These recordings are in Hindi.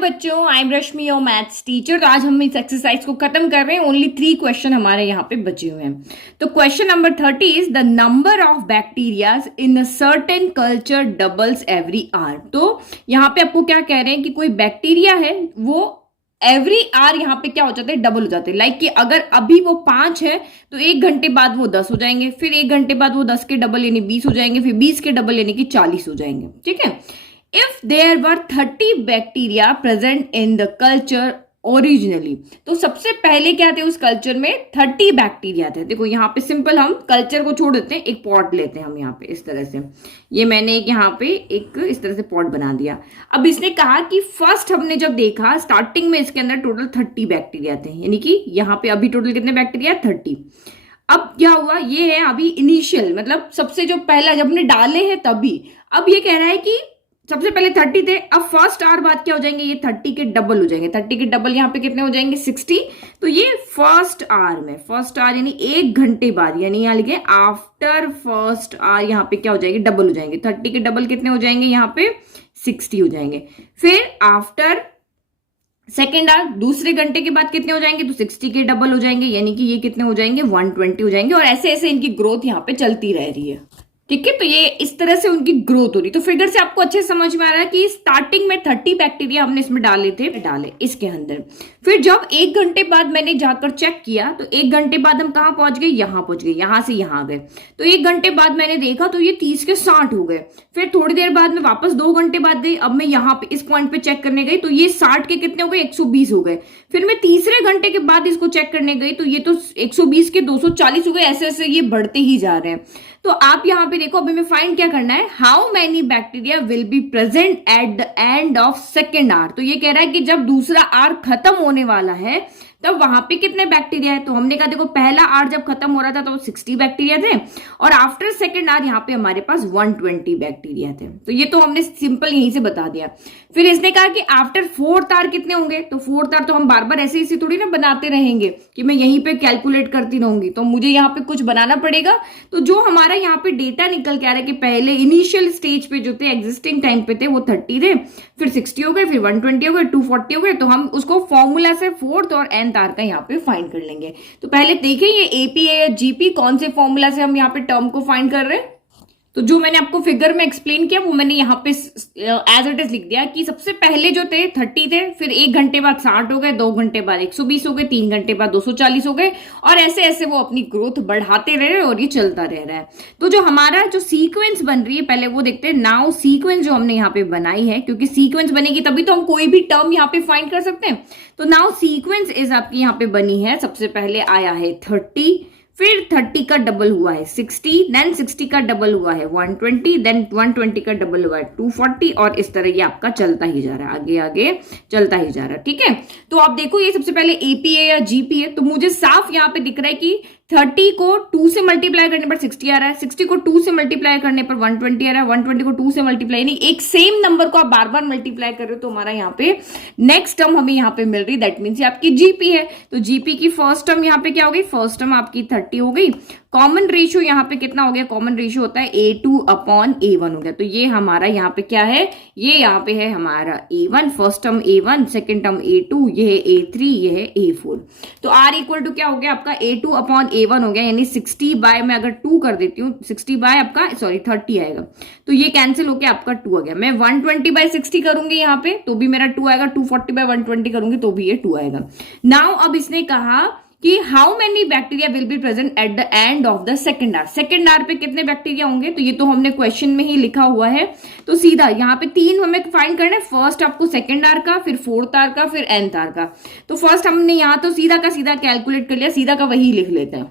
बच्चों, I am Rashmi your maths teacher. तो आज हम इस एक्सरसाइज को खत्म कर रहे हैं। ओनली 3 क्वेश्चन हमारे यहाँ पे बचे हुए हैं। तो question number 30 is the number of bacterias in a certain culture doubles every hour. तो यहाँ पे आपको क्या कह रहे हैं कि कोई बैक्टीरिया है वो एवरी आवर यहाँ पे क्या हो जाते हैं, डबल हो जाते हैं। लाइक कि अगर अभी वो 5 है तो 1 घंटे बाद वो 10 हो जाएंगे, फिर 1 घंटे बाद वो 10 के डबल यानी 20 हो जाएंगे, फिर 20 के डबल यानी कि 40 हो जाएंगे। ठीक है। If there were 30 bacteria present in the culture originally, तो सबसे पहले क्या थे उस कल्चर में 30 बैक्टीरिया थे। देखो यहाँ पे सिंपल हम कल्चर को छोड़ देते हैं, एक पॉट लेते हैं हम यहाँ पे इस तरह से। ये मैंने एक यहाँ पे एक इस तरह से पॉट बना दिया। अब इसने कहा कि फर्स्ट हमने जब देखा स्टार्टिंग में इसके अंदर टोटल 30 बैक्टीरिया थे, यानी कि यहाँ पे अभी टोटल कितने बैक्टीरिया, 30। अब क्या हुआ, ये है अभी इनिशियल, मतलब सबसे जो पहला जब हमने डाले हैं तभी। अब ये कह रहा है कि सबसे पहले 30 थे, अब फर्स्ट आवर बाद क्या हो जाएंगे, ये 30 के डबल हो जाएंगे। 30 के डबल यहाँ पे कितने हो जाएंगे, 60। तो ये फर्स्ट आवर में, फर्स्ट आवर यानी 1 घंटे बाद, यानी यहाँ लिखे आफ्टर फर्स्ट आवर, यहाँ पे क्या हो जाएंगे, डबल हो जाएंगे। 30 के डबल कितने हो जाएंगे, यहाँ पे 60 हो जाएंगे। फिर आफ्टर सेकेंड आवर, दूसरे घंटे के बाद कितने हो जाएंगे, तो 60 के डबल हो जाएंगे, यानी कि ये कितने हो जाएंगे, 120 हो जाएंगे। और ऐसे ऐसे इनकी ग्रोथ यहाँ पे चलती रह रही है। ठीक है। तो ये इस तरह से उनकी ग्रोथ हो रही। तो फिगर से आपको अच्छे समझ में आ रहा है कि स्टार्टिंग में 30 बैक्टीरिया हमने इसमें डाले इसके अंदर। फिर जब 1 घंटे बाद मैंने जाकर चेक किया तो 1 घंटे बाद हम कहां पहुंच गए, यहां पहुंच गए, यहां से यहां आ गए। तो 1 घंटे बाद मैंने देखा तो ये 30 के 60 हो गए। फिर थोड़ी देर बाद में वापस 2 घंटे बाद गई, अब मैं यहाँ पे इस पॉइंट पे चेक करने गई तो ये 60 के कितने हो गए, 120 हो गए। फिर मैं तीसरे घंटे के बाद इसको चेक करने गई तो ये तो 120 के 240 हो गए। ऐसे ऐसे ये बढ़ते ही जा रहे हैं। तो आप यहां पे देखो, अभी हमें फाइंड क्या करना है, how many bacteria will be present at the end of second hour. तो ये कह रहा है कि जब दूसरा आवर खत्म होने वाला है तब वहां पे कितने बैक्टीरिया है। तो हमने कहा देखो पहला आवर जब खत्म हो रहा था तो 60 बैक्टीरिया थे, और आफ्टर सेकेंड आवर यहाँ पे हमारे पास 120 बैक्टीरिया थे। तो ये तो हमने सिंपल यहीं से बता दिया। फिर इसने कहा कि आफ्टर फोर्थ आवर कितने होंगे, तो फोर्थ आवर तो हम बार बार ऐसे थोड़ी ना बनाते रहेंगे कि मैं यहीं पे कैलकुलेट करती रहूंगी, तो मुझे यहाँ पे कुछ बनाना पड़ेगा। तो जो हमारा यहाँ पे डेटा निकल के आ रहा है कि पहले इनिशियल स्टेज पे जो थे, एग्जिस्टिंग टाइम पे थे, वो 30 थे, फिर 60 हो गए, फिर 120 हो गए, 240 हो गए। तो हम उसको फॉर्मूला से फोर्थ और एनथ आवर का यहाँ पे फाइंड कर लेंगे। तो पहले देखें ये एपीए या जीपी कौन से फॉर्मूला से हम यहाँ पे टर्म को फाइंड कर रहे हैं। तो जो मैंने आपको फिगर में एक्सप्लेन किया वो मैंने यहाँ पे एज इट इज लिख दिया कि सबसे पहले जो थे 30 थे, फिर 1 घंटे बाद 60 हो गए, 2 घंटे बाद 120 हो गए, 3 घंटे बाद 240 हो गए, और ऐसे ऐसे वो अपनी ग्रोथ बढ़ाते रह रहे और ये चलता रह रहा है। तो जो हमारा जो सीक्वेंस बन रही है पहले वो देखते हैं। नाउ सीक्वेंस जो हमने यहाँ पे बनाई है, क्योंकि सीक्वेंस बनेगी तभी तो हम कोई भी टर्म यहाँ पे फाइंड कर सकते हैं। तो नाउ सीक्वेंस इज आपकी यहाँ पे बनी है, सबसे पहले आया है 30, फिर 30 का डबल हुआ है 60, देन 60 का डबल हुआ है 120, देन 120 का डबल हुआ है 240, और इस तरह ये आपका चलता ही जा रहा है, आगे आगे चलता ही जा रहा है। ठीक है। तो आप देखो ये सबसे पहले एपीए या जीपी है, तो मुझे साफ यहाँ पे दिख रहा है कि 30 को 2 से मल्टीप्लाई करने पर 60 आ रहा है, 60 को 2 से मल्टीप्लाई करने पर 120 आ रहा है, 120 को 2 से मल्टीप्लाई, यानी एक सेम नंबर को आप बार बार मल्टीप्लाई कर रहे हो तो हमारा यहाँ पे नेक्स्ट टर्म हमें यहाँ पे मिल रही, दैट मीन्स ये आपकी जीपी है। तो जीपी की फर्स्ट टर्म यहाँ पे क्या हो गई, फर्स्ट टर्म आपकी 30 हो गई। कॉमन रेशियो यहाँ पे कितना हो गया, कॉमन रेशियो होता है A2/A1 हो गया। तो ये हमारा यहाँ पे क्या है, ये यहाँ पे है हमारा A1, first term A1, second term A2, ये है A3, ये है A4। तो R इक्वल टू क्या हो गया आपका A2/A1 हो गया, यानी 60 बाय मैं अगर 2 कर देती हूँ, 60 बाय आपका 30 आएगा, तो ये कैंसिल होके आपका 2 आ गया। मैं 120/60 करूंगी यहाँ पे तो भी मेरा 2 आएगा, 240/120 करूंगी तो भी ये 2 आएगा। नाउ अब इसने कहा कि how many bacteria will be present at the end of the second hour. Second hour पे कितने बैक्टीरिया होंगे, तो ये तो हमने क्वेश्चन में ही लिखा हुआ है। तो सीधा यहाँ पे 3 हमें फाइंड करना है, फर्स्ट आपको सेकेंड आवर का, फिर फोर्थ आवर का, फिर एंथ आवर का। तो फर्स्ट हमने यहाँ तो सीधा का सीधा कैलकुलेट कर लिया, सीधा का वही लिख लेते हैं।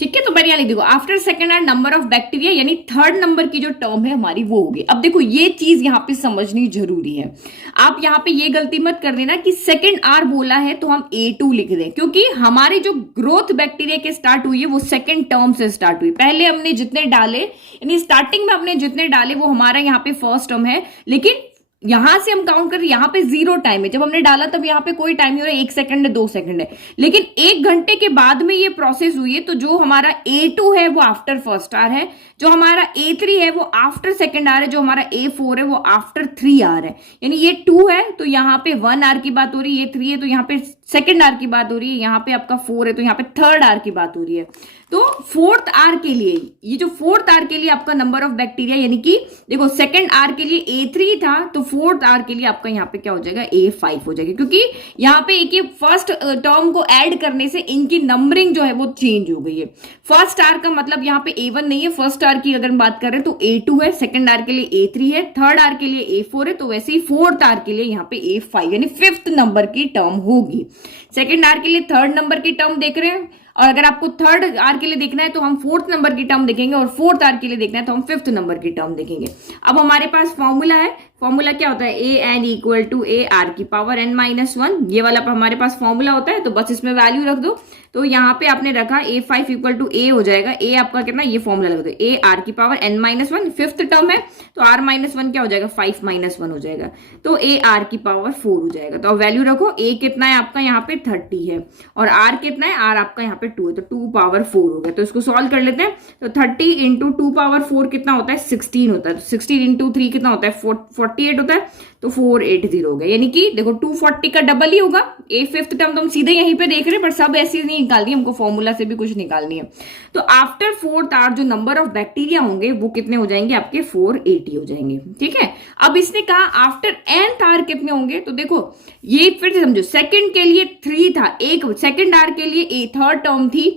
ठीक है। तो बढ़िया लिख देखो, after second hour number of bacteria, यानी थर्ड नंबर की जो टर्म है हमारी वो होगी। अब देखो ये चीज यहाँ पे समझनी जरूरी है। आप यहाँ पे ये गलती मत कर देना कि सेकेंड आवर बोला है तो हम A2 लिख दें, क्योंकि हमारी जो ग्रोथ बैक्टीरिया के स्टार्ट हुई है वो सेकेंड टर्म से स्टार्ट हुई। पहले हमने जितने डाले, यानी स्टार्टिंग में हमने जितने डाले वो हमारा यहाँ पे फर्स्ट टर्म है, लेकिन यहां से हम काउंट कर, यहाँ पे 0 टाइम है, जब हमने डाला तब यहाँ पे कोई टाइम नहीं हो रहा है, 1 सेकंड है, 2 सेकंड है, लेकिन 1 घंटे के बाद में ये प्रोसेस हुई है, तो जो हमारा A2 है वो आफ्टर फर्स्ट आवर है, जो हमारा A3 है वो आफ्टर सेकंड आवर है, जो हमारा A4 है वो आफ्टर 3 आवर है। यानी ये 2 है तो यहाँ पे 1 आवर की बात हो रही है, ये 3 है तो यहाँ पे सेकंड आवर की बात हो रही है, यहाँ पे आपका 4 है तो यहाँ पे थर्ड आवर की बात हो रही है। तो फोर्थ आवर के लिए, ये जो फोर्थ आवर के लिए आपका नंबर ऑफ बैक्टीरिया, यानी कि देखो सेकंड आवर के लिए A3 था, तो फोर्थ आवर के लिए आपका यहाँ पे क्या हो जाएगा, A5 हो जाएगा, क्योंकि यहाँ पे एक फर्स्ट टर्म को ऐड करने से इनकी नंबरिंग जो है वो चेंज हो गई है। फर्स्ट आवर का मतलब यहाँ पे A1 नहीं है, फर्स्ट आवर की अगर हम बात कर रहे हैं तो A2 है, सेकंड आवर के लिए A3 है, थर्ड आवर के लिए A4 है, तो वैसे ही फोर्थ आवर के लिए यहाँ पे A5 यानी फिफ्थ नंबर की टर्म होगी। सेकंड आवर के लिए थर्ड नंबर की टर्म देख रहे हैं, और अगर आपको थर्ड आर के लिए देखना है तो हम फोर्थ नंबर की टर्म देखेंगे, और फोर्थ आर के लिए देखना है तो हम फिफ्थ नंबर की टर्म देखेंगे। अब हमारे पास फॉर्मूला है, फॉर्मूला क्या होता है, A N equal to A are की पावर एन माइनस 1, ये वाला हमारे पास फॉर्मूला होता है, तो बस इसमें वैल्यू रख दो। तो यहाँ पे आपने रखा A5 इक्वल टू ए हो जाएगा, ए आपका कितना, ये फॉर्मूला लग दो, ए आर की power N minus 1, fifth term है तो आर माइनस 1 क्या हो जाएगा, 5 माइनस 1 हो जाएगा, तो ए आर की पावर 4 हो जाएगा। तो अब वैल्यू रखो, ए कितना है आपका यहाँ पे 30 है, और आर कितना है, आर आपका यहाँ पे 2 है, तो 2 पावर 4 हो गया। तो इसको सॉल्व कर लेते हैं, तो 30 इंटू 2 पावर 4 कितना होता है, 16 होता है, तो 16 इंटू 3 कितना होता है, 48 होता है, तो 480 हो गया। यानी कि देखो 240 का डबल ही होगा। ए फिफ्थ टर्म तो हम सीधे यहीं पे देख रहे हैं, पर सब ऐसी नहीं निकालनी, हमको फॉर्मूला से भी कुछ निकालनी है। तो आफ्टर फोर्थ आवर जो नंबर ऑफ बैक्टीरिया होंगे वो कितने हो जाएंगे, आपके 480 हो जाएंगे। ठीक है, अब इसने कहा आफ्टर nth आवर कितने होंगे, तो देखो ये फिर से समझो, सेकंड के लिए 3 था, एक सेकंड आवर के लिए थर्ड टर्म थी,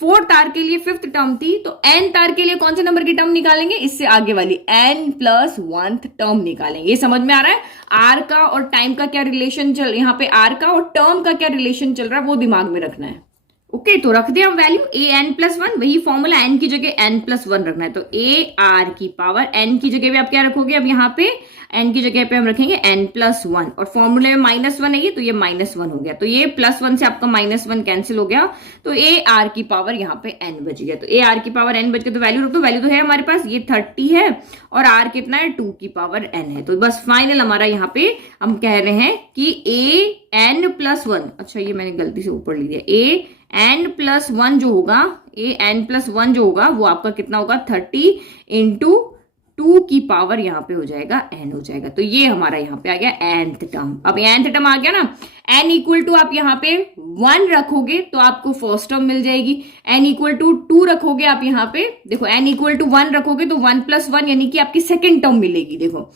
फोर्थ आर के लिए फिफ्थ टर्म थी, तो nth आर के लिए कौन से नंबर की टर्म निकालेंगे, इससे आगे वाली n+1th टर्म निकालेंगे। ये समझ में आ रहा है, आर का और टाइम का क्या रिलेशन चल, यहाँ पे आर का और टर्म का क्या रिलेशन चल रहा है वो दिमाग में रखना है। ओके, तो रख दिया हम वैल्यू an+1, वही फॉर्मूला n की जगह n+1 रखना है, तो a r की पावर n की जगह पे आप क्या रखोगे, अब यहाँ पे n की जगह पे हम रखेंगे n+1, और फॉर्मूले में -1 है ये, तो ये -1 हो गया, तो ये +1 से आपका -1 कैंसिल हो गया, तो a r की पावर यहाँ पे n बच गया, तो a r की पावर n बच गया, तो वैल्यू रख दो, वैल्यू तो है हमारे पास, ये 30 है और r कितना है, 2 की पावर n है, तो बस फाइनल हमारा यहाँ पे हम कह रहे हैं कि an+1, अच्छा ये मैंने गलती से ऊपर लिख दिया, an+1 जो होगा, an+1 जो होगा वो आपका कितना होगा, 30 इंटू 2 की पावर यहाँ पे हो जाएगा n हो जाएगा, तो ये हमारा यहाँ पे आ गया nth टर्म। अब nth टर्म आ गया ना, n इक्वल टू आप यहाँ पे 1 रखोगे तो आपको फर्स्ट टर्म मिल जाएगी, n इक्वल टू 2 रखोगे आप यहाँ पे, देखो n इक्वल टू 1 रखोगे तो 1+1 यानी कि आपकी सेकेंड टर्म मिलेगी। देखो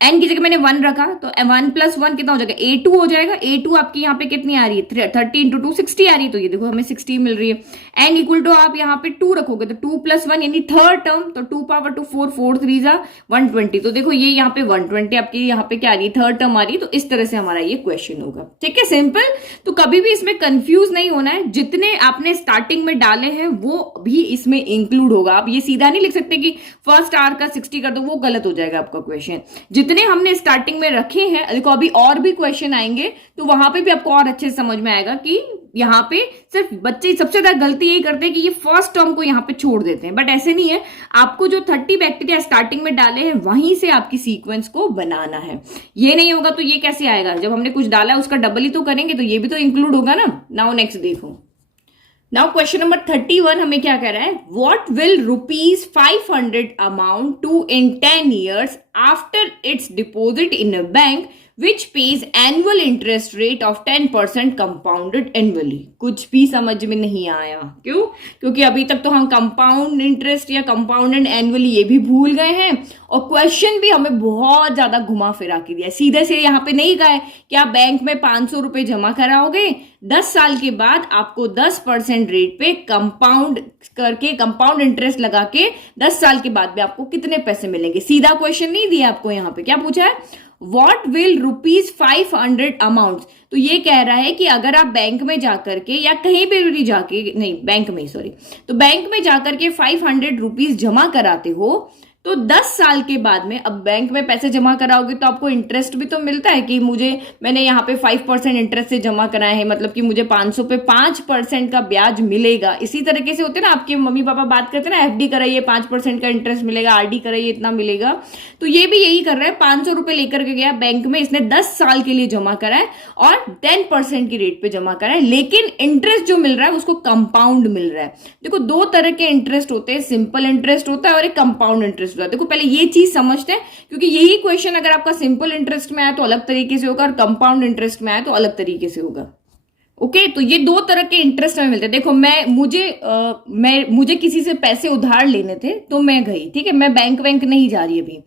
n की जगह मैंने 1 रखा तो 1+1 कितना हो जाएगा, A2 हो जाएगा, A2 आपकी यहाँ पे कितनी आ रही है, 30 इंटू 2 60 आ रही है, तो ये देखो हमें 60 मिल रही है। n इक्वल टू आप यहाँ पे 2 रखोगे तो 2+1 यानी थर्ड टर्म, तो 2 पावर 2 4 4 3 जा 120, तो देखो ये यहाँ पे 120 आपकी यहाँ पे क्या आ रही है, थर्ड टर्म आ रही है, तो इस तरह से हमारा ये क्वेश्चन होगा। ठीक है, सिंपल, तो कभी भी इसमें कंफ्यूज नहीं होना है, जितने आपने स्टार्टिंग में डाले हैं वो भी इसमें इंक्लूड होगा। आप ये सीधा नहीं लिख सकते कि फर्स्ट आर का 60 कर दो, वो गलत हो जाएगा आपका क्वेश्चन। जितने हमने स्टार्टिंग में रखे हैं, देखो अभी और भी क्वेश्चन आएंगे तो वहां पे भी आपको और अच्छे से समझ में आएगा कि यहाँ पे सिर्फ बच्चे सबसे ज्यादा गलती यही करते हैं कि ये फर्स्ट टर्म को यहाँ पे छोड़ देते हैं, बट ऐसे नहीं है, आपको जो 30 बैक्टीरिया स्टार्टिंग में डाले हैं वहीं से आपकी सीक्वेंस को बनाना है। ये नहीं होगा तो ये कैसे आएगा, जब हमने कुछ डाला है उसका डबल ही तो करेंगे, तो ये भी तो इंक्लूड होगा ना। नाउ नेक्स्ट देखो, नाउ क्वेश्चन नंबर 31 हमें क्या कह रहा है, what will ₹500 amount to in 10 years after its deposit in a bank which pays annual interest rate of 10% compounded annually। कुछ भी समझ में नहीं आया, क्यों, क्योंकि अभी तक तो हम कंपाउंड इंटरेस्ट या कंपाउंडेड एनुअली ये भी भूल गए हैं, और क्वेश्चन भी हमें बहुत ज्यादा घुमा फिरा के दिया। सीधे से यहाँ पे नहीं कहा है कि आप बैंक में 500 रुपए जमा कराओगे, 10 साल के बाद आपको 10% रेट पे कंपाउंड करके, कंपाउंड इंटरेस्ट लगा के 10 साल के बाद भी आपको कितने पैसे मिलेंगे। सीधा क्वेश्चन नहीं दिया आपको, यहाँ पे क्या पूछा है, What will ₹500 अमाउंट, तो ये कह रहा है कि अगर आप बैंक में जाकर के या कहीं पे भी जाके, नहीं बैंक में सॉरी, तो बैंक में जाकर के ₹500 जमा कराते हो तो 10 साल के बाद में अब बैंक में पैसे जमा कराओगे तो आपको इंटरेस्ट भी तो मिलता है कि मैंने यहाँ पे 5% इंटरेस्ट से जमा कराए हैं, मतलब कि मुझे 500 पे 5% का ब्याज मिलेगा। इसी तरीके से होते ना, आपके मम्मी पापा बात करते ना, एफडी कराइए 5% का इंटरेस्ट मिलेगा, आरडी कराइए इतना मिलेगा। तो ये भी यही कर रहा है, 500 रुपए लेकर के गया बैंक में, इसने 10 साल के लिए जमा कराए और 10% की रेट पे जमा कराए, लेकिन इंटरेस्ट जो मिल रहा है उसको कंपाउंड मिल रहा है। देखो, दो तरह के इंटरेस्ट होते हैं, सिंपल इंटरेस्ट होता है और एक कंपाउंड इंटरेस्ट होता है। देखो पहले ये चीज समझते हैं, क्योंकि यही क्वेश्चन अगर आपका सिंपल इंटरेस्ट में आया तो अलग तरीके से होगा और कंपाउंड इंटरेस्ट में आया तो अलग तरीके से होगा। ओके, तो ये दो तरह के इंटरेस्ट हमें मिलते हैं। देखो, मुझे किसी से पैसे उधार लेने थे तो मैं गई, ठीक है, मैं बैंक नहीं जा रही अभी,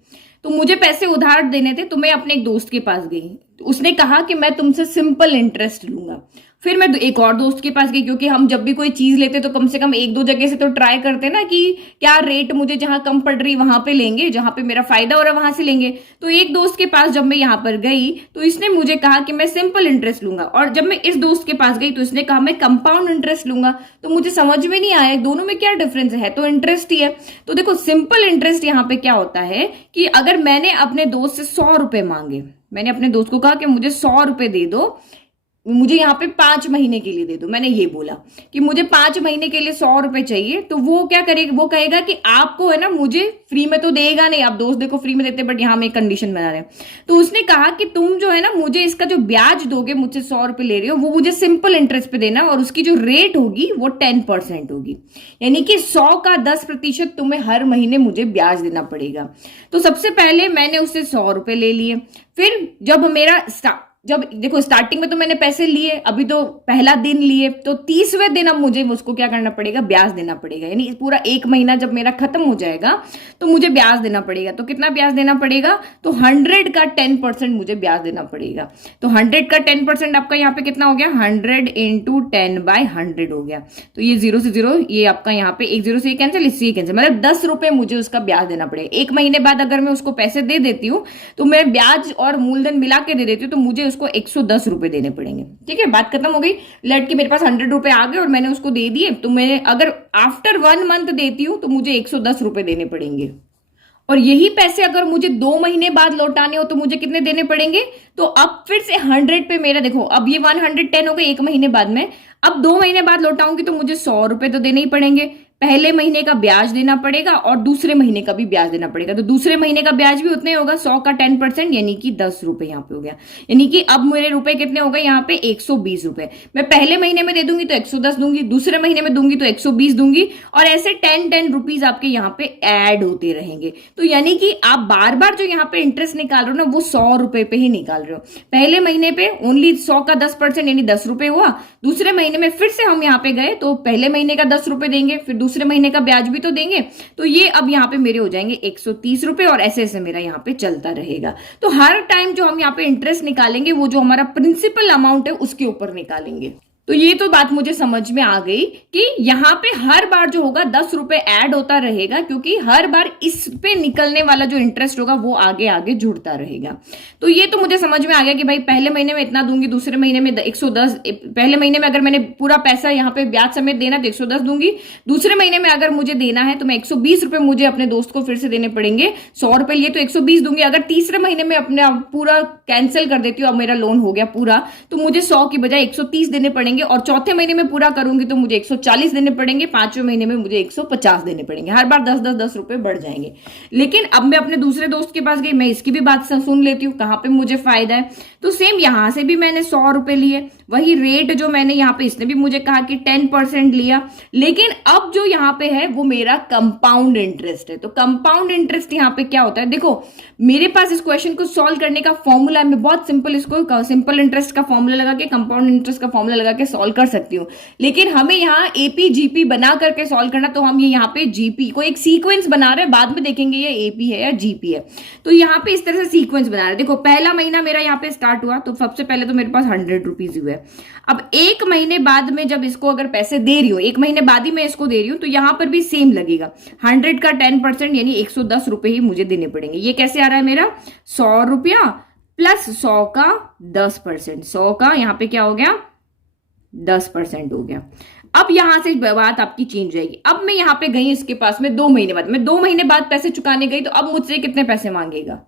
तो मुझे पैसे उधार देने थे तो मैं अपने एक दोस्त के पास गई, तो उसने कहा कि मैं तुमसे सिंपल इंटरेस्ट लूंगा। फिर मैं एक और दोस्त के पास गई, क्योंकि हम जब भी कोई चीज लेते तो कम से कम एक दो जगह से तो ट्राई करते ना कि क्या रेट मुझे जहां कम पड़ रही वहां पे लेंगे, जहां पे मेरा फायदा हो रहा है वहां से लेंगे। तो एक दोस्त के पास जब मैं यहाँ पर गई तो इसने मुझे कहा कि मैं सिंपल इंटरेस्ट लूंगा, और जब मैं इस दोस्त के पास गई तो इसने कहा मैं कंपाउंड इंटरेस्ट लूंगा। तो मुझे समझ में नहीं आया दोनों में क्या डिफरेंस है, तो इंटरेस्ट ही है। तो देखो, सिंपल इंटरेस्ट यहाँ पे क्या होता है कि अगर मैंने अपने दोस्त से 100 रुपए मांगे, मैंने अपने दोस्त को कहा कि मुझे 100 रुपए दे दो, मुझे यहाँ पे 5 महीने के लिए दे दो, मैंने ये बोला कि मुझे 5 महीने के लिए 100 रुपए चाहिए, तो वो क्या करेगा, वो कहेगा कि आपको है ना, मुझे फ्री में तो देगा नहीं, आप दोस्त देखो फ्री में देते, बट यहाँ हम एक कंडीशन बना रहे हैं। तो उसने कहा कि तुम जो है ना, मुझे इसका जो ब्याज दोगे, मुझसे 100 रुपए ले रहे हो, वो मुझे सिंपल इंटरेस्ट पे देना, और उसकी जो रेट होगी वो 10% होगी, यानी कि 100 का 10% तुम्हें हर महीने मुझे ब्याज देना पड़ेगा। तो सबसे पहले मैंने उससे 100 रुपए ले लिए। फिर जब देखो, स्टार्टिंग में तो मैंने पैसे लिए, अभी तो पहला दिन लिए, तो 30वें दिन अब मुझे उसको क्या करना पड़ेगा, ब्याज देना पड़ेगा। यानी पूरा एक महीना जब मेरा खत्म हो जाएगा तो मुझे ब्याज देना पड़ेगा। तो कितना ब्याज देना पड़ेगा, तो 100 का 10% मुझे ब्याज देना पड़ेगा। तो 100 का 10% आपका यहाँ पे कितना हो गया, 100 इंटू 10/100 हो गया। तो ये 0 से 0, ये आपका यहाँ पे एक 0 से कैंसिल, इससे कैंसिल, मतलब 10 रुपए मुझे उसका ब्याज देना पड़ेगा। एक महीने बाद अगर मैं उसको पैसे दे देती हूँ तो मैं ब्याज और मूलधन मिला के दे देती हूँ, तो मुझे उसको 110 रुपए देने पड़ेंगे। ठीक है, बात खत्म हो गई। लेट के मेरे पास 100 रुपए आ गए और मैंने उसको दे दिए, तो मैंने अगर आफ्टर 1 मंथ देती हूं तो मुझे 110 रुपए देने पड़ेंगे। और यही पैसे अगर मुझे 2 महीने बाद लौटाने हो तो मुझे कितने देने पड़ेंगे, तो अब फिर से 100 पे मेरा देखो, अब ये 110 हो गए एक महीने बाद में, अब 2 महीने बाद लौटाऊंगी तो मुझे 100 रुपए तो देने ही पड़ेंगे। पहले महीने का ब्याज देना पड़ेगा और दूसरे महीने का भी ब्याज देना पड़ेगा। तो दूसरे महीने का ब्याज भी उतने होगा, 100 का 10%, यानी कि 10 रुपए यहाँ पे हो गया। यानी कि अब मेरे रुपए कितने हो गए यहाँ पे, 120 रुपए। मैं पहले महीने में दे दूंगी तो 110 दूंगी, दूसरे महीने में दूंगी तो 120 दूंगी, और ऐसे 10 रुपीज आपके यहाँ पे ऐड होते रहेंगे। तो यानी कि आप बार बार जो यहाँ पे इंटरेस्ट निकाल रहे हो ना, वो 100 रुपए पे ही निकाल रहे हो। पहले महीने पे ओनली 100 का 10% यानी 10 रुपए हुआ, दूसरे महीने में फिर से हम यहाँ पे गए तो पहले महीने का 10 रुपए देंगे, फिर दूसरे महीने का ब्याज भी तो देंगे, तो ये अब यहाँ पे मेरे हो जाएंगे 130 रुपए, और ऐसे ऐसे मेरा यहाँ पे चलता रहेगा। तो हर टाइम जो हम यहाँ पे इंटरेस्ट निकालेंगे वो जो हमारा प्रिंसिपल अमाउंट है उसके ऊपर निकालेंगे। तो ये तो बात मुझे समझ में आ गई कि यहाँ पे हर बार जो होगा 10 रुपए ऐड होता रहेगा, क्योंकि हर बार इस पे निकलने वाला जो इंटरेस्ट होगा वो आगे आगे जुड़ता रहेगा। तो ये तो मुझे समझ में आ गया कि भाई पहले महीने में इतना दूंगी, दूसरे महीने में 110, पहले महीने में अगर मैंने पूरा पैसा यहाँ पे ब्याज समेत देना तो 110 दूंगी, दूसरे महीने में अगर मुझे देना है तो मैं 120 रुपए मुझे अपने दोस्त को फिर से देने पड़ेंगे। 100 रुपए लिए तो 120 दूंगी। अगर तीसरे महीने में अपने पूरा कैंसिल कर देती हूँ, अब मेरा लोन हो गया पूरा, तो मुझे 100 की बजाय 130 देने पड़ेंगे, और चौथे महीने में पूरा करूंगी तो मुझे 140 देने पड़ेंगे, पांचवें महीने में मुझे 150 देने पड़ेंगे। हर बार 10 रुपए बढ़ जाएंगे। लेकिन अब मैं अपने दूसरे दोस्त के पास गई, मैं इसकी भी बात सुन लेती हूँ कहां पे मुझे फायदा है। तो सेम यहां से भी मैंने 100 रुपए लिए, वही रेट जो मैंने यहाँ पे, इसने भी मुझे कहा कि 10% लिया, लेकिन अब जो यहाँ पे है वो मेरा कंपाउंड इंटरेस्ट है। तो कंपाउंड इंटरेस्ट यहाँ पे क्या होता है, देखो मेरे पास इस क्वेश्चन को सॉल्व करने का फॉर्मूला है, मैं बहुत सिंपल इसको सिंपल इंटरेस्ट का फॉर्मूला लगा के, कंपाउंड इंटरेस्ट का फॉर्मूला लगा के सॉल्व कर सकती हूँ। लेकिन हमें यहाँ एपी जीपी बना करके सॉल्व करना, तो हम ये यहाँ पे जीपी को एक सीक्वेंस बना रहे हैं, बाद में देखेंगे ये एपी है या जीपी है। तो यहाँ पे इस तरह से सीक्वेंस बना रहे हैं। देखो पहला महीना मेरा यहाँ पे स्टार्ट हुआ, तो सबसे पहले तो मेरे पास 100 रुपीज हुए। अब एक महीने बाद में जब इसको अगर पैसे दे रही हूँ, एक महीने बाद ही मैं इसको दे रही हूँ, तो यहाँ पर भी सेम लगेगा। 100 का 10% यानी 110 रुपए ही मुझे देने पड़ेंगे। ये कैसे आ रहा है मेरा, 100 रुपया प्लस 100 का 10%, 100 का यहाँ पे क्या हो गया, 10% हो गया। अब यहां से बात आपकी चेंज रहेगी। अब मैं यहाँ पे गई इसके पास में 2 महीने बाद, मैं 2 महीने बाद पैसे चुकाने गई, तो अब मुझसे कितने पैसे मांगेगा?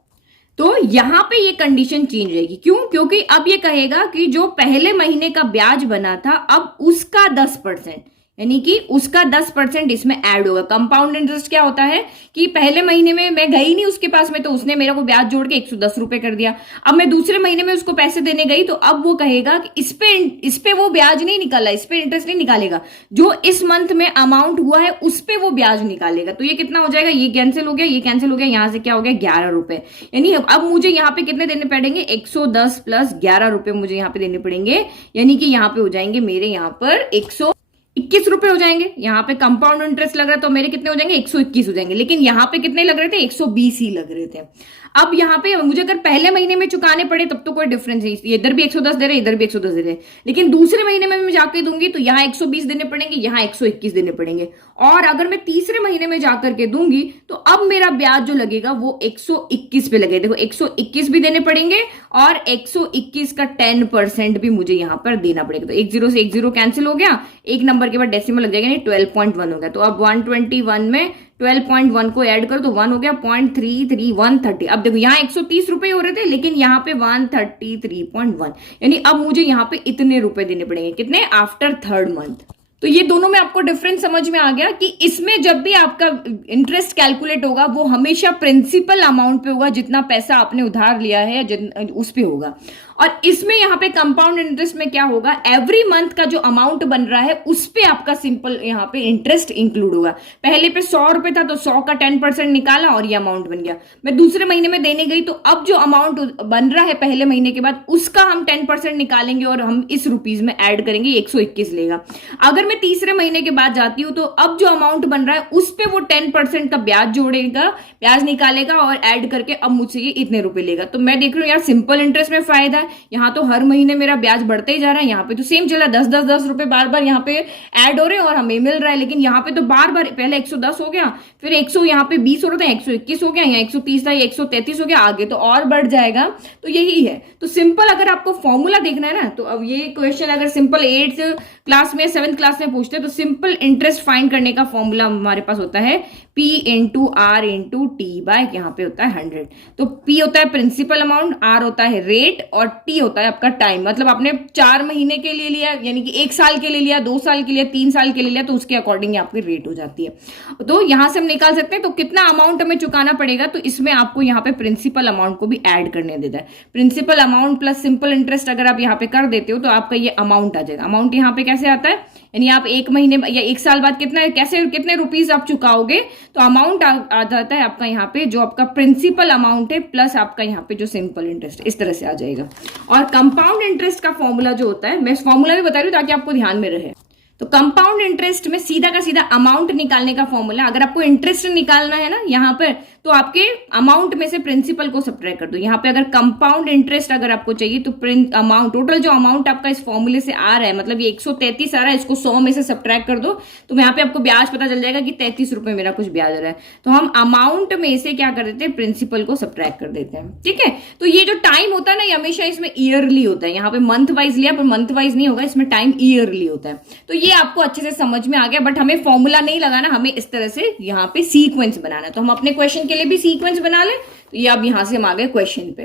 तो यहां पे ये कंडीशन चेंज रहेगी। क्यों? क्योंकि अब ये कहेगा कि जो पहले महीने का ब्याज बना था अब उसका 10%, यानी कि उसका 10% इसमें ऐड होगा। कंपाउंड इंटरेस्ट क्या होता है कि पहले महीने में मैं गई नहीं उसके पास में, तो उसने मेरे को ब्याज जोड़ के 110 रुपए कर दिया। अब मैं दूसरे महीने में उसको पैसे देने गई, तो अब वो कहेगा कि इस पे वो ब्याज नहीं निकाला, इस पे इंटरेस्ट नहीं निकालेगा, जो इस मंथ में अमाउंट हुआ है उस पे वो ब्याज निकालेगा। तो ये कितना हो जाएगा? ये कैंसिल हो गया, ये कैंसिल हो गया, यहां से क्या हो गया? 11 रुपए। यानी अब मुझे यहाँ पे कितने देने पड़ेंगे? 110 प्लस 11 रुपए मुझे यहाँ पे देने पड़ेंगे, यानी कि यहाँ पे हो जाएंगे मेरे यहाँ पर 121 रुपए हो जाएंगे। यहाँ पे कंपाउंड इंटरेस्ट लग रहा है तो मेरे कितने हो जाएंगे? 121 हो जाएंगे। लेकिन यहाँ पे कितने लग रहे थे? 120 ही लग रहे थे। अब यहाँ पे मुझे अगर पहले महीने में चुकाने पड़े तब तो कोई डिफरेंस नहीं, इधर भी 110 दे रहे, इधर भी 110 दे रहे, लेकिन दूसरे महीने में मैं जाके दूंगी तो यहाँ 120 देने पड़ेंगे, यहाँ 121 देने पड़ेंगे। और अगर मैं तीसरे महीने में जाकर के दूंगी तो अब मेरा ब्याज जो लगेगा वो 121 पे लगेगा। देखो 121 भी देने पड़ेंगे और 121 का 10% भी मुझे यहाँ पर देना पड़ेगा। तो 10 से 10 कैंसिल हो गया, एक नंबर के बाद डेसिमल लग जाएगा, 12.1 हो गया। तो अब 121 में 12.1 को ऐड करो तो 1 हो गया, 0.33 130। अब देखो यहाँ 130 रुपए हो रहे थे, लेकिन यहाँ पे 133.1, यानी अब मुझे यहाँ पे इतने रुपए देने पड़ेंगे। कितने? After third month. तो ये दोनों में आपको डिफरेंस समझ में आ गया कि इसमें जब भी आपका इंटरेस्ट कैलकुलेट होगा वो हमेशा प्रिंसिपल अमाउंट पे होगा, जितना पैसा आपने उधार लिया है उस पे होगा। और इसमें यहाँ पे कंपाउंड इंटरेस्ट में क्या होगा? एवरी मंथ का जो अमाउंट बन रहा है उस पे आपका सिंपल यहाँ पे इंटरेस्ट इंक्लूड होगा। पहले पे 100 रुपए था तो 100 का 10% निकाला और ये अमाउंट बन गया। मैं दूसरे महीने में देने गई तो अब जो अमाउंट बन रहा है पहले महीने के बाद उसका हम 10% निकालेंगे और हम इस रुपीज में ऐड करेंगे, 121 लेगा। अगर मैं तीसरे महीने के बाद जाती हूँ तो अब जो अमाउंट बन रहा है उस पे वो 10% का ब्याज जोड़ेगा, ब्याज निकालेगा और ऐड करके अब मुझसे ये इतने रुपए लेगा। तो मैं देख रही हूँ यार सिंपल इंटरेस्ट में फायदा है, यहाँ तो हर महीने मेरा ब्याज बढ़ते ही जा रहा है, यहाँ पे तो सेम चला 10 रुपए बार बार यहाँ पे ऐड हो रहे हैं और हमें मिल रहा है। लेकिन यहाँ पे तो बार बार पहले 110 हो गया, फिर 100 यहाँ पे 20 हो रहा था, 121 हो गया, यहाँ 130 था, 133 हो गया, आगे तो और बढ़ जाएगा। तो यही है। तो सिंपल अगर आपको फॉर्मूला देखना है ना, तो अब ये क्वेश्चन अगर सिंपल 8th क्लास में 7th क्लास में पूछते हैं तो सिंपल इंटरेस्ट फाइंड करने का फॉर्मूला हमारे पास होता है P into r into t by यहाँ पे होता है 100। तो P होता है प्रिंसिपल अमाउंट, R होता है रेट और T होता है आपका टाइम। मतलब आपने 4 महीने के लिए लिया, यानी कि 1 साल के लिए लिया, 2 साल के लिए, 3 साल के लिए लिया, तो उसके अकॉर्डिंग आपकी रेट हो जाती है। तो यहां से हम निकाल सकते हैं तो कितना अमाउंट हमें चुकाना पड़ेगा। तो इसमें आपको यहाँ पे प्रिंसिपल अमाउंट को भी ऐड करने देता है। Principal amount plus simple interest अगर आप यहाँ पे कर देते हो तो आपका ये अमाउंट आ जाएगा। अमाउंट यहाँ पे कैसे आता है, यानी आप 1 महीने या 1 साल बाद कितने रुपीज आप चुकाओगे, तो अमाउंट आ जाता है आपका यहाँ पे जो आपका प्रिंसिपल अमाउंट है प्लस आपका यहाँ पे जो सिंपल इंटरेस्ट, इस तरह से आ जाएगा। और कंपाउंड इंटरेस्ट का फॉर्मूला जो होता है, मैं फॉर्मूला भी बता रही हूँ ताकि आपको ध्यान में रहे। तो कंपाउंड इंटरेस्ट में सीधा का सीधा अमाउंट निकालने का फॉर्मूला, अगर आपको इंटरेस्ट निकालना है ना यहाँ पर, तो आपके अमाउंट में से प्रिंसिपल को सब्ट्रैक्ट कर दो। यहाँ पे अगर कंपाउंड इंटरेस्ट अगर आपको चाहिए तो अमाउंट, टोटल जो अमाउंट आपका इस फॉर्मूले से आ रहा है, मतलब ये 133 आ रहा है, इसको 100 में से सब्ट्रैक्ट कर दो तो यहाँ पे आपको ब्याज पता चल जाएगा कि 33 रुपए मेरा कुछ ब्याज आ रहा है। तो हम अमाउंट में से क्या कर देते हैं, प्रिंसिपल को सब्ट्रैक्ट कर देते हैं। ठीक है। तो ये जो टाइम होता है ना, ये हमेशा इसमें ईयरली होता है। यहाँ पे मंथ वाइज लिया पर मंथ वाइज नहीं होगा, इसमें टाइम ईयरली होता है। तो ये आपको अच्छे से समझ में आ गया। बट हमें फॉर्मूला नहीं लगाना, हमें इस तरह से यहाँ पे सीक्वेंस बनाना है। तो हम अपने क्वेश्चन के लिए भी सीक्वेंस बना लें। तो ये अब यहां से हम आ गए क्वेश्चन पे,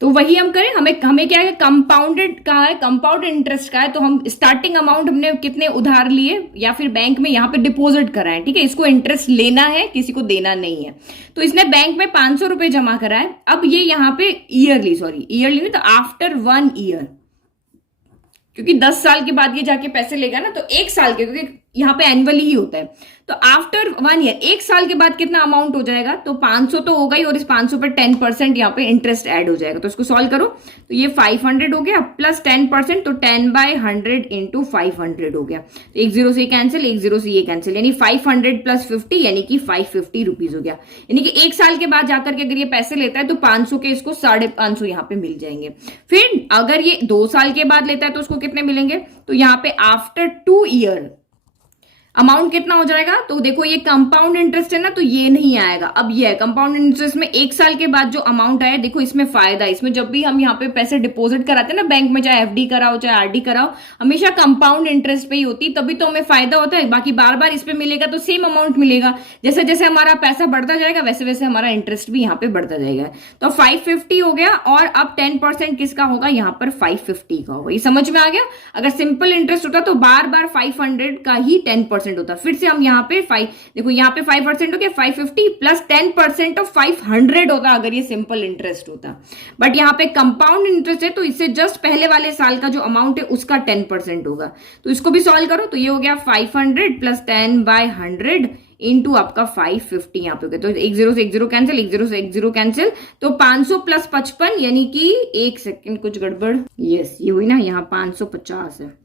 तो वही हम करें। हमें क्या है, कंपाउंडेड का है, कंपाउंड इंटरेस्ट का है। तो हम स्टार्टिंग अमाउंट हमने कितने उधार लिए या फिर बैंक में यहाँ पे डिपॉजिट कराए, ठीक है। इसको इंटरेस्ट लेना है, किसी को देना नहीं है। तो इसने बैंक में 500 रुपए जमा कराए। अब ये यहाँ पे ईयरली नहीं, तो आफ्टर 1 ईयर, क्योंकि 10 साल के बाद ये जाके पैसे लेगा ना, तो 1 साल के, क्योंकि यहाँ पे एनुअली ही होता है। तो आफ्टर 1 ईयर, 1 साल के बाद कितना अमाउंट हो जाएगा, तो 500 तो होगा ही और इस 500 पर 10% यहाँ पे इंटरेस्ट ऐड हो जाएगा। तो इसको सॉल्व करो तो ये 500 हो गया प्लस 10%, तो 10/100 इंटू 500 हो गया। तो 1 0 से कैंसिल, 1 0 से ये कैंसिल, यानी 500 प्लस 50 यानी कि 550 रुपीज हो गया। यानी कि 1 साल के बाद जाकर के अगर ये पैसे लेता है तो 500 के इसको 550 यहाँ पे मिल जाएंगे। फिर अगर ये 2 साल के बाद लेता है तो उसको कितने मिलेंगे, तो यहाँ पे आफ्टर 2 ईयर, अमाउंट कितना हो जाएगा, तो देखो ये कंपाउंड इंटरेस्ट है ना, तो ये नहीं आएगा। अब ये है कंपाउंड इंटरेस्ट में 1 साल के बाद जो अमाउंट आया, देखो इसमें फायदा है, इसमें जब भी हम यहाँ पे पैसे डिपॉजिट कराते हैं ना बैंक में, चाहे एफडी कराओ चाहे आरडी कराओ, हमेशा कंपाउंड इंटरेस्ट पे ही होती, तभी तो हमें फायदा होता है। बाकी बार बार इस पे मिलेगा तो सेम अमाउंट मिलेगा, जैसे जैसे हमारा पैसा बढ़ता जाएगा वैसे वैसे हमारा इंटरेस्ट भी यहाँ पे बढ़ता जाएगा। तो 550 हो गया, और अब 10% किसका होगा, यहाँ पर 550 का होगा। ये समझ में आ गया। अगर सिंपल इंटरेस्ट होता तो बार बार 500 का ही 10% होता। फिर से हम यहाँ पे देखो यहाँ पे 5% हो गया, 550 प्लस 10% ऑफ 500 होता अगर ये सिंपल इंटरेस्ट होता। बट यहाँ पे कंपाउंड इंटरेस्ट है, तो इससे जस्ट पहले वाले साल का जो अमाउंट है उसका 10% होगा। तो इसको भी सॉल्व करो, तो ये हो गया 500 प्लस 10/100 इंटू आपका 550 यहाँ पे हो गया। तो 1 0 से 1 0 कैंसिल, 1 0 से 1 0 कैंसिल, तो 500 प्लस 55 यानी कि 1 सेकेंड कुछ गड़बड़, यस ये हुई ना, यहाँ 550 है।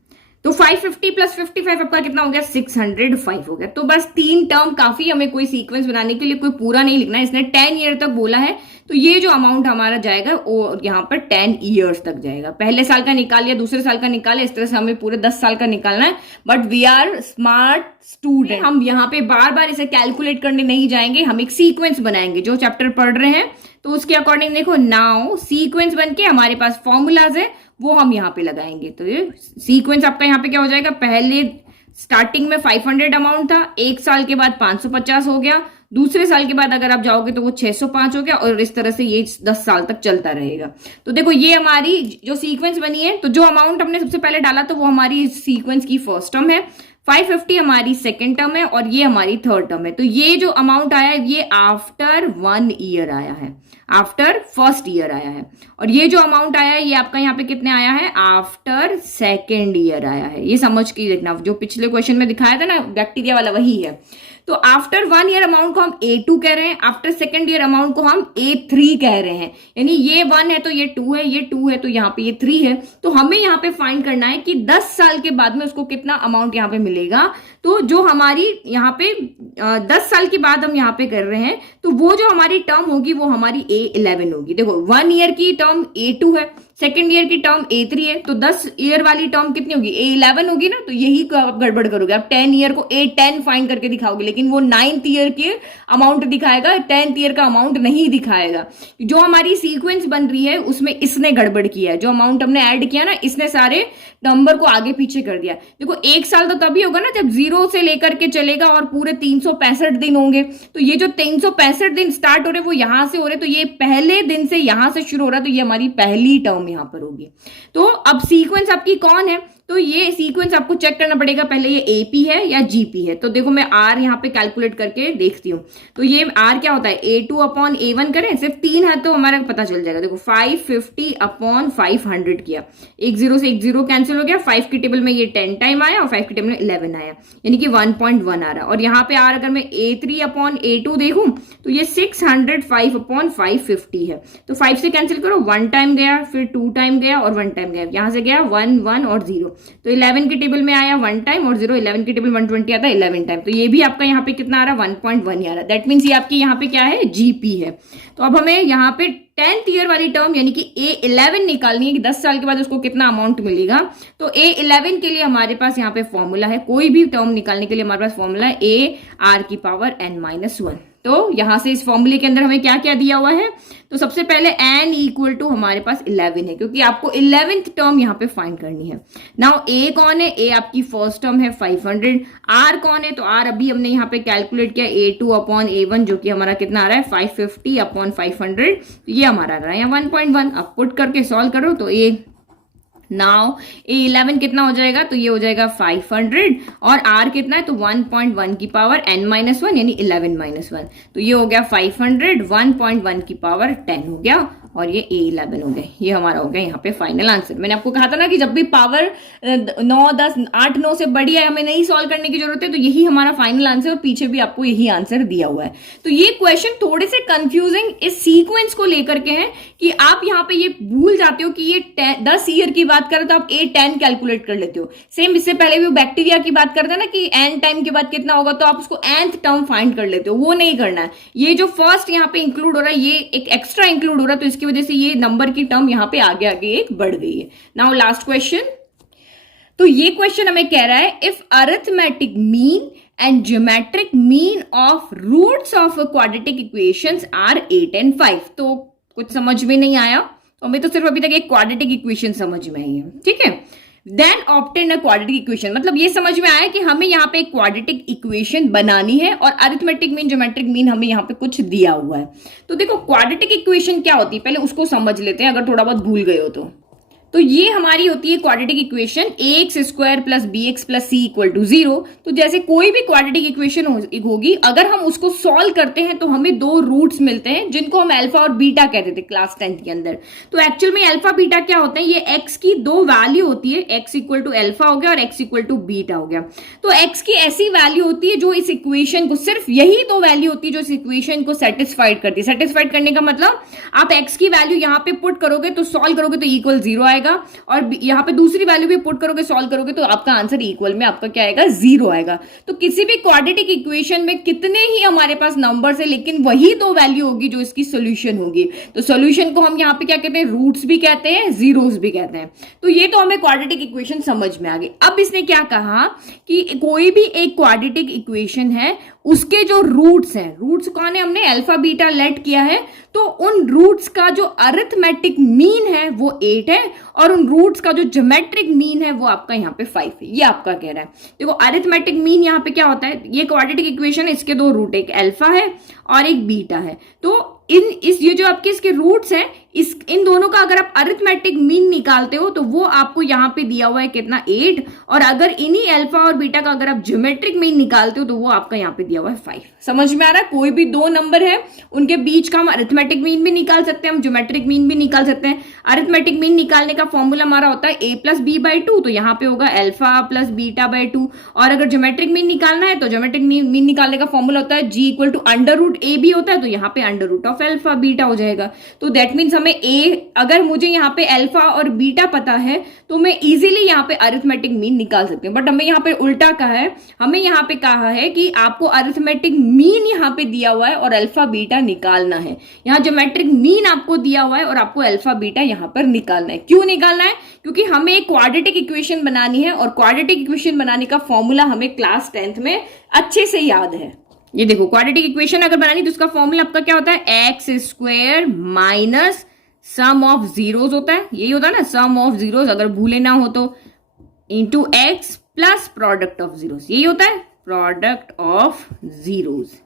तो 550 प्लस 55 आपका कितना हो गया, 605 हो गया। तो बस 3 टर्म काफी, हमें कोई सीक्वेंस बनाने के लिए कोई पूरा नहीं लिखना है। इसने 10 ईयर तक बोला है, तो ये जो अमाउंट हमारा जाएगा वो यहाँ पर 10 ईयर्स तक जाएगा। पहले साल का निकाल लिया, दूसरे साल का निकाले, इस तरह से हमें पूरे 10 साल का निकालना है। But we are smart student, हम यहाँ पे बार बार इसे कैलकुलेट करने नहीं जाएंगे, हम एक सीक्वेंस बनाएंगे। जो चैप्टर पढ़ रहे हैं तो उसके अकॉर्डिंग देखो, नाउ सीक्वेंस बन के हमारे पास फॉर्मूलाज है वो हम यहाँ पे लगाएंगे। तो ये सीक्वेंस आपका यहाँ पे क्या हो जाएगा, पहले स्टार्टिंग में 500 अमाउंट था, 1 साल के बाद 550 हो गया, दूसरे साल के बाद अगर आप जाओगे तो वो 605 हो गया, और इस तरह से ये 10 साल तक चलता रहेगा। तो देखो ये हमारी जो सीक्वेंस बनी है, तो जो अमाउंट हमने सबसे पहले डाला तो वो हमारी सीक्वेंस की फर्स्ट टर्म है, 550 हमारी सेकेंड टर्म है, और ये हमारी थर्ड टर्म है। तो ये जो अमाउंट आया है ये आफ्टर 1 ईयर आया है, आफ्टर फर्स्ट ईयर आया है। और ये जो अमाउंट आया है ये आपका यहाँ पे कितने आया है, आफ्टर सेकेंड ईयर आया है। ये समझ के देखना, जो पिछले क्वेश्चन में दिखाया था ना बैक्टीरिया वाला वही है। तो आफ्टर 1 ईयर अमाउंट को हम A2 कह रहे हैं, आफ्टर सेकेंड ईयर अमाउंट को हम A3 कह रहे हैं। यानी ये 1 है तो ये 2 है, ये 2 है तो यहाँ पे ये 3 है। तो हमें यहाँ पे फाइंड करना है कि 10 साल के बाद में उसको कितना अमाउंट यहाँ पे मिलेगा। तो जो हमारी यहाँ पे 10 साल के बाद हम यहाँ पे कर रहे हैं, तो वो जो हमारी टर्म होगी वो हमारी A11 होगी। देखो 1 ईयर की टर्म A2 है, सेकेंड ईयर की टर्म A3 है, तो 10 ईयर वाली टर्म कितनी होगी, A11 होगी ना। तो यही आप गड़बड़ करोगे, आप 10 ईयर को A10 फाइंड करके दिखाओगे, लेकिन वो 9th ईयर के अमाउंट दिखाएगा, 10th ईयर का अमाउंट नहीं दिखाएगा। जो हमारी सीक्वेंस बन रही है उसमें इसने गड़बड़ किया है, जो अमाउंट हमने ऐड किया ना इसने सारे नंबर को आगे पीछे कर दिया। देखो 1 साल तो तभी होगा ना जब 0 से लेकर के चलेगा और पूरे 365 दिन होंगे। तो ये जो 365 दिन स्टार्ट हो रहे वो यहां से हो रहे, तो ये पहले दिन से यहां से शुरू हो रहा है, तो ये हमारी पहली टर्म यहां पर होगी। तो अब सीक्वेंस आपकी कौन है, तो ये सीक्वेंस आपको चेक करना पड़ेगा पहले, ये एपी है या जीपी है। तो देखो मैं आर यहाँ पे कैलकुलेट करके देखती हूँ। तो ये आर क्या होता है, A2/A1 करें, सिर्फ 3 है तो हमारा पता चल जाएगा। देखो 550/500 किया, 1 0 से 1 0 कैंसिल हो गया, 5 की टेबल में ये 10 टाइम आया और 5 की टेबल में 11 आया, यानी कि 1.1 आ रहा है। और यहाँ पे आर अगर मैं A3/A2 देखूं तो ये 605/550 है। तो 5 से कैंसिल करो, 1 टाइम गया, फिर 2 टाइम गया और 1 टाइम गया, यहां से गया 1 1 और 0। तो 11 की टेबल में आया 1 टाइम और 0, 11 की टेबल 120 आता है 11 टाइम। तो ये भी आपका यहाँ पे कितना आ रहा है, 1.1 आ रहा है। दैट मीन्स ये आपकी यहाँ पे क्या है, जीपी है। तो अब हमें यहाँ पे 10th ईयर वाली टर्म यानी कि A11 निकालनी है कि 10 साल के बाद उसको कितना अमाउंट मिलेगा। तो A11 के लिए हमारे पास यहाँ पे फॉर्मूला है, कोई भी टर्म निकालने के लिए हमारे पास फॉर्मूला है AR⁻n-1। तो यहां से इस फॉर्मूले के अंदर हमें क्या क्या दिया हुआ है, तो सबसे पहले n इक्वल टू हमारे पास 11 है, क्योंकि आपको 11th टर्म यहाँ पे फाइंड करनी है। नाउ a कौन है, a आपकी फर्स्ट टर्म है 500। r कौन है, तो r अभी हमने यहाँ पे कैलकुलेट किया A2/A1 जो कि हमारा कितना आ रहा है 550/500, तो ये हमारा आ रहा है 1.1। अब पुट करके सॉल्व करो तो नाउ A11 कितना हो जाएगा, तो ये हो जाएगा 500 और R कितना है, तो 1.1 की पावर n-1 यानी 11-1। तो ये हो गया 500, 1.1 की पावर 10 हो गया और ये A11 हो गया। ये हमारा हो गया यहाँ पे फाइनल आंसर। मैंने आपको कहा था ना कि जब भी पावर 9 10 8 9 से बड़ी है हमें नहीं सॉल्व करने की जरूरत है, तो यही हमारा फाइनल आंसर और पीछे भी आपको यही आंसर दिया हुआ है। तो ये क्वेश्चन थोड़े से कंफ्यूजिंग इस सीक्वेंस को लेकर के हैं कि आप यहाँ पे ये भूल जाते हो कि ये 10 ईयर की बात करें तो आप A10 कैलकुलेट कर लेते हो। सेम इससे पहले भी बैक्टीरिया की बात करते हैं ना कि n टाइम के बाद कितना होगा, तो आप उसको nth टर्म फाइंड कर लेते हो, वो नहीं करना है। ये जो फर्स्ट यहाँ पे इंक्लूड हो रहा है ये एक एक्स्ट्रा इंक्लूड हो रहा है, तो इसकी वजह से ये नंबर की टर्म यहाँ पे आगे आगे एक बढ़ गई है। नाउ लास्ट क्वेश्चन, तो ये क्वेश्चन हमें कह रहा है if arithmetic mean and geometric mean of roots of quadratic equations are 8 and 5। तो कुछ समझ में नहीं आया, तो हमें तो सिर्फ अभी तक एक क्वाड्रेटिक इक्वेशन समझ में आई है, ठीक है। Then obtain a quadratic equation, मतलब ये समझ में आया कि हमें यहाँ पे एक क्वाड्रेटिक इक्वेशन बनानी है और अरिथमेटिक मीन ज्योमेट्रिक मीन हमें यहाँ पे कुछ दिया हुआ है। तो देखो क्वाड्रेटिक इक्वेशन क्या होती है, पहले उसको समझ लेते हैं अगर थोड़ा बहुत भूल गए हो तो ये हमारी होती है quadratic equation ax square plus bx plus c equal to 0। तो जैसे कोई भी क्वाड्रेटिक इक्वेशन होगी, अगर हम उसको सॉल्व करते हैं तो हमें दो रूट्स मिलते हैं जिनको हम अल्फा और बीटा कहते थे क्लास 10th के अंदर। तो एक्चुअल में अल्फा बीटा क्या होता है, ये x की दो वैल्यू होती है, x इक्वल टू अल्फा हो गया और x इक्वल टू बीटा हो गया। तो x की ऐसी वैल्यू होती है जो इस इक्वेशन को, सिर्फ यही दो वैल्यू होती है जो इस इक्वेशन को सेटिस्फाइड करती है। सेटिस्फाइड करने का मतलब आप x की वैल्यू यहाँ पे पुट करोगे तो सॉल्व करोगे तो इक्वल 0 आएगा, और यहाँ पे दूसरी वैल्यू भी पुट करोगे सॉल्व करोगे तो आपका आंसर इक्वल में आपका क्या आएगा, 0 आएगा। तो किसी भी क्वाड्रेटिक इक्वेशन में कितने ही हमारे पास नंबर्स है लेकिन वही दो वैल्यू होगी जो इसकी सोल्यूशन होगी। तो सोल्यूशन को हम यहाँ पे क्या कहते हैं, रूट्स भी कहते हैं, जीरोस भी कहते हैं। तो ये तो हमें क्वाड्रेटिक इक्वेशन समझ में आ गई। अब इसने क्या कहा कि कोई भी एक क्वाड्रेटिक इक्वेशन है उसके जो रूट्स हैं, रूट्स कौन है, हमने अल्फा बीटा लेट किया है, तो उन रूट्स का जो अरिथमेटिक मीन है वो 8 है और उन रूट्स का जो ज्योमेट्रिक मीन है वो आपका यहाँ पे 5 है। ये आपका कह रहा है। देखो अरिथमेटिक मीन यहाँ पे क्या होता है, ये क्वाड्रेटिक इक्वेशन है, इसके दो रूट, एक अल्फा है और एक बीटा है। तो ये जो आपके इसके रूट्स हैं, इन दोनों का अगर आप अरिथमेटिक मीन निकालते हो तो वो आपको यहाँ पे दिया हुआ है कितना, 8। और अगर इन्हीं अल्फा और बीटा का अगर आप ज्योमेट्रिक मीन निकालते हो तो वो आपका यहाँ पे दिया हुआ है 5। समझ में आ रहा है, कोई भी दो नंबर है उनके बीच का हम अरिथमेटिक मीन भी निकाल सकते हैं, हम ज्योमेट्रिक मीन भी निकाल सकते हैं। अरिथमेटिक मीन निकालने का फॉर्मूला हमारा होता है a प्लस बी बाई 2, तो यहाँ पे होगा अल्फा प्लस बीटा बाई 2। और अगर ज्योमेट्रिक मीन निकालना है तो ज्योमेट्रिक मीन निकालने का फॉर्मूला होता है g equal to under root a b होता है, तो यहाँ पे under root of alpha beta हो जाएगा। तो दैट मीन्स हमें अगर मुझे यहाँ पे अल्फा और बीटा पता है तो मैं इजीली यहाँ पे अरिथमेटिक मीन निकाल सकती हूँ। बट हमें यहाँ पे उल्टा कहा है, हमें यहाँ पे कहा है कि आपको अरिथमेटिक मीन यहाँ पे दिया हुआ है और अल्फा बीटा निकालना है। यहाँ ज्योमेट्रिक मीन आपको दिया हुआ है और आपको अल्फा बीटा यहाँ पर निकालना है। क्यों निकालना है, क्योंकि हमें एक क्वाड्रेटिक इक्वेशन बनानी है और क्वाड्रेटिक इक्वेशन बनाने का फॉर्मूला हमें क्लास 10th में अच्छे से याद है। ये देखो क्वाड्रेटिक इक्वेशन अगर बनानी तो उसका फॉर्मूला आपका क्या होता है, x square minus sum of zeros होता है, यही होता है ना, सम ऑफ जीरोस अगर भूले ना हो तो, into x plus product of zeros, यही होता है प्रोडक्ट ऑफ जीरोस।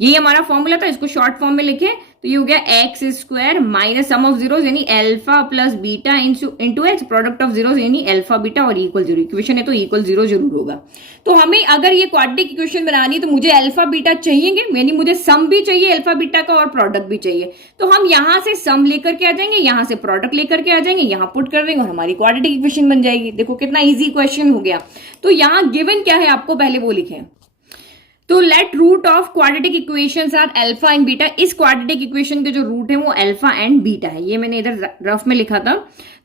यही हमारा फॉर्मूला था, इसको शॉर्ट फॉर्म में लिखे तो ये हो गया X square minus sum of zeros यानी alpha plus beta into X, product of zeros यानी अल्फा बीटा और इक्वल 0। इक्वेशन है तो इक्वल 0 जरूर होगा। तो हमें अगर ये क्वाड्रेटिक इक्वेशन बनानी है तो मुझे अल्फा बीटा चाहिए, यानी मुझे सम भी चाहिए अल्फा बीटा का और प्रोडक्ट भी चाहिए। तो हम यहां से सम लेकर के आ जाएंगे, यहां से प्रोडक्ट लेकर के आ जाएंगे, यहां पुट कर देंगे और हमारी क्वाड्रेटिक इक्वेशन बन जाएगी। देखो कितना ईजी क्वेश्चन हो गया। तो यहाँ गिवन क्या है आपको पहले वो लिखे, तो let root of quadratic equations are alpha and beta. इस क्वाड्रेटिक इक्वेशन के जो रूट है वो अल्फा एंड बीटा है, ये मैंने इधर रफ में लिखा था।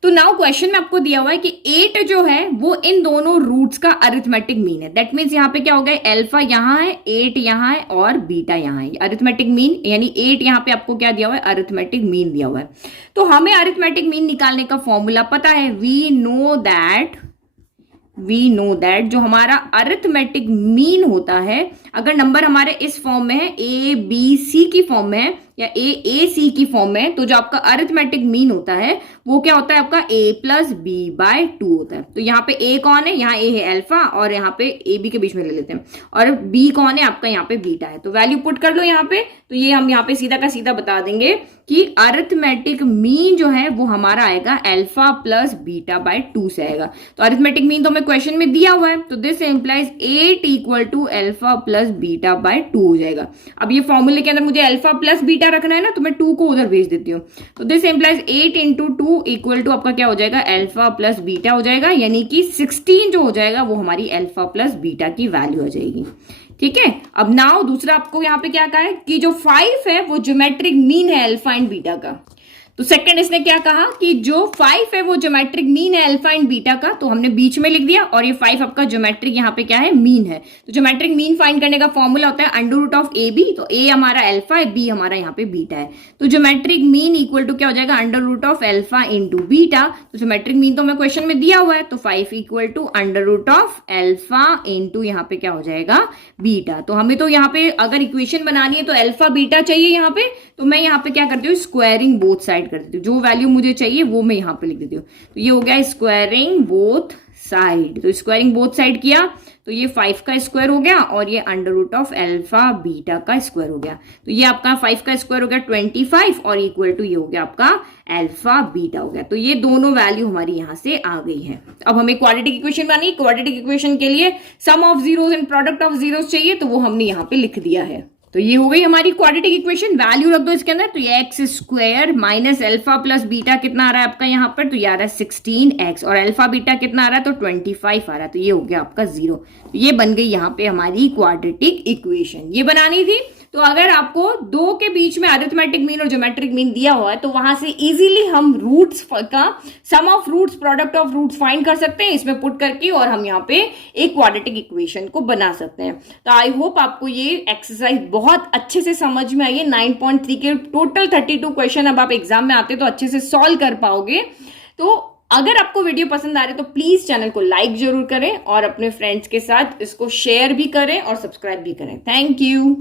तो नाउ क्वेश्चन में आपको दिया हुआ है कि 8 जो है वो इन दोनों रूट्स का अरिथमेटिक मीन है। दैट मीन्स यहाँ पे क्या हो गया, अल्फा यहाँ है, 8 यहाँ है और बीटा यहाँ है। अरिथमेटिक मीन यानी 8 यहाँ पे आपको क्या दिया हुआ है, अरिथमेटिक मीन दिया हुआ है। तो हमें अरिथमेटिक मीन निकालने का फॉर्मूला पता है, वी नो दैट जो हमारा अरिथमेटिक मीन होता है, अगर नंबर हमारे इस फॉर्म में है, ए बी सी की फॉर्म में है या ए सी की फॉर्म में, तो जो आपका अरिथमेटिक मीन होता है वो क्या होता है आपका a प्लस बी बाय 2 होता है। तो यहाँ पे a कौन है, यहाँ a है अल्फा और यहाँ पे a b के बीच में ले लेते हैं, और b कौन है आपका यहाँ पे बीटा है। तो वैल्यू पुट कर लो यहाँ पे, तो ये हम यहाँ पे सीधा का सीधा बता देंगे कि अरिथमेटिक मीन जो है वो हमारा आएगा अल्फा प्लस बीटा बाय 2 से आएगा। तो अरिथमेटिक मीन तो हमें क्वेश्चन में दिया हुआ है, तो this implies 8 equal to alpha plus beta by 2 हो जाएगा। अब ये फॉर्मूले के अंदर मुझे अल्फा प्लस बीटा रखना है ना, तो मैं 2 को उधर भेज देती हूँ। तो this implies 8 into 2 equal to आपका क्या हो जाएगा, अल्फा प्लस बीटा हो जाएगा, यानी कि 16 जो हो जाएगा वो हमारी अल्फा प्लस बीटा की वैल्यू हो जाएगी। ठीक है, अब नाउ दूसरा आपको यहाँ पे क्या कहा है कि जो 5 है वो ज्योमेट्रिक मीन है अल्फा एंड बीटा का। तो सेकंड इसने क्या कहा कि जो 5 है वो ज्योमेट्रिक मीन है अल्फा एंड बीटा का, तो हमने बीच में लिख दिया, और ये 5 आपका ज्योमेट्रिक यहाँ पे क्या है, मीन है। तो ज्योमेट्रिक मीन फाइंड करने का फॉर्मूला होता है under root of a b, तो ए हमारा अल्फा है, बी हमारा यहाँ पे बीटा है। तो ज्योमेट्रिक मीन इक्वल टू क्या हो जाएगा, under root of alpha into beta. तो ज्योमेट्रिक मीन तो हमें क्वेश्चन में दिया हुआ है, तो 5 equal to under root of alpha into यहाँ पे क्या हो जाएगा, बीटा। तो हमें तो यहाँ पे अगर इक्वेशन बनानी है तो अल्फा बीटा चाहिए यहाँ पे, तो मैं यहाँ पे क्या करती हूँ, स्क्वायरिंग बोथ साइड कर देती हूँ, जो वैल्यू मुझे चाहिए वो मैं यहाँ पे लिख देती हूँ। तो ये हो गया स्क्वायरिंग बोथ साइड, तो स्क्वायरिंग बोथ साइड किया तो ये 5 का स्क्वायर हो गया और ये under root of alpha beta का स्क्वायर हो गया। तो ये आपका 5 का स्क्वायर हो गया 25 और इक्वल टू ये हो गया आपका अल्फा बीटा हो गया। तो ये दोनों वैल्यू हमारी यहां से आ गई है। अब हमें क्वाड्रेटिक इक्वेशन बनानी, क्वाड्रेटिक इक्वेशन के लिए sum of zeros and product of zeros चाहिए, तो वो हमने यहाँ पे लिख दिया है। तो ये हो गई हमारी क्वाड्रेटिक इक्वेशन, वैल्यू रख दो इसके अंदर। तो ये x square minus alpha plus beta कितना आ रहा है आपका यहाँ पर, तो ये आ रहा है 16x, और अल्फा बीटा कितना आ रहा है, तो 25 आ रहा है। तो ये हो गया आपका 0। तो ये बन गई यहाँ पे हमारी क्वाड्रेटिक इक्वेशन। ये बनानी थी, तो अगर आपको दो के बीच में अरिथमेटिक मीन और ज्योमेट्रिक मीन दिया हुआ है तो वहां से इजीली हम रूट्स का sum of roots, product of roots find कर सकते हैं इसमें पुट करके, और हम यहाँ पे एक क्वाड्रेटिक इक्वेशन को बना सकते हैं। तो आई होप आपको ये एक्सरसाइज बहुत अच्छे से समझ में आई है। 9.3 के टोटल 32 क्वेश्चन अब आप एग्जाम में आते तो अच्छे से सॉल्व कर पाओगे। तो अगर आपको वीडियो पसंद आ रही है तो प्लीज चैनल को लाइक जरूर करें और अपने फ्रेंड्स के साथ इसको शेयर भी करें और सब्सक्राइब भी करें। Thank you.